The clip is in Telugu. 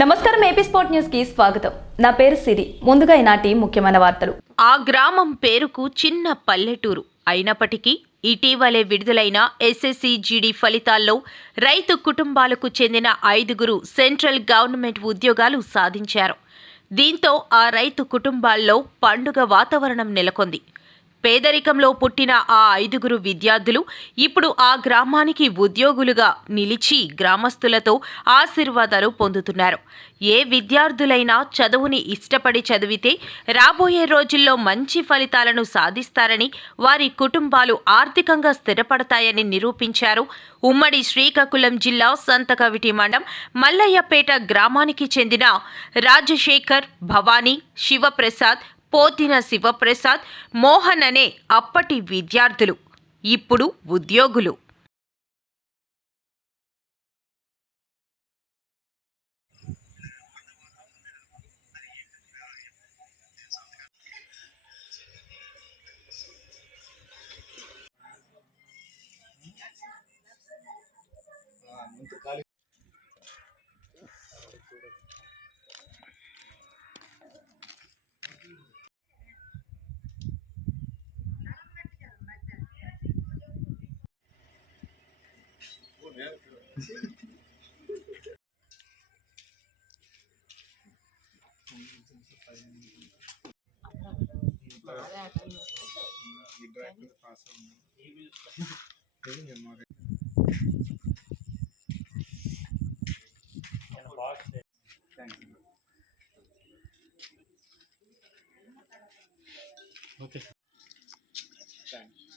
నమస్కారం ఏపీ స్పోర్ట్ న్యూస్కి స్వాగతం. నా పేరు సిరి. ముందుగా ఈనాటి ముఖ్యమైన వార్తలు. ఆ గ్రామం పేరుకు చిన్న పల్లెటూరు. అయినప్పటికీ ఇటీవలే విడుదలైన ఎస్ఎస్సి జీడీ ఫలితాల్లో రైతు కుటుంబాలకు చెందిన ఐదుగురు సెంట్రల్ గవర్నమెంట్ ఉద్యోగాలు సాధించారు. దీంతో ఆ రైతు కుటుంబాల్లో పండుగ వాతావరణం నెలకొంది. పేదరికంలో పుట్టిన ఆ ఐదుగురు విద్యార్థులు ఇప్పుడు ఆ గ్రామానికి ఉద్యోగులుగా నిలిచి గ్రామస్తులతో ఆశీర్వాదాలు పొందుతున్నారు. ఏ విద్యార్థులైనా చదువుని ఇష్టపడి చదివితే రాబోయే రోజుల్లో మంచి ఫలితాలను సాధిస్తారని వారి కుటుంబాలు ఆర్థికంగా స్థిరపడతాయని నిరూపించారు. ఉమ్మడి శ్రీకాకుళం జిల్లా సంతకవిటి మండం మల్లయ్యపేట గ్రామానికి చెందిన రాజశేఖర్ భవానీ శివప్రసాద్ పోతిన శివప్రసాద్ మోహన్ అనే అప్పటి విద్యార్థులు ఇప్పుడు ఉద్యోగులు. Okay. Thanks.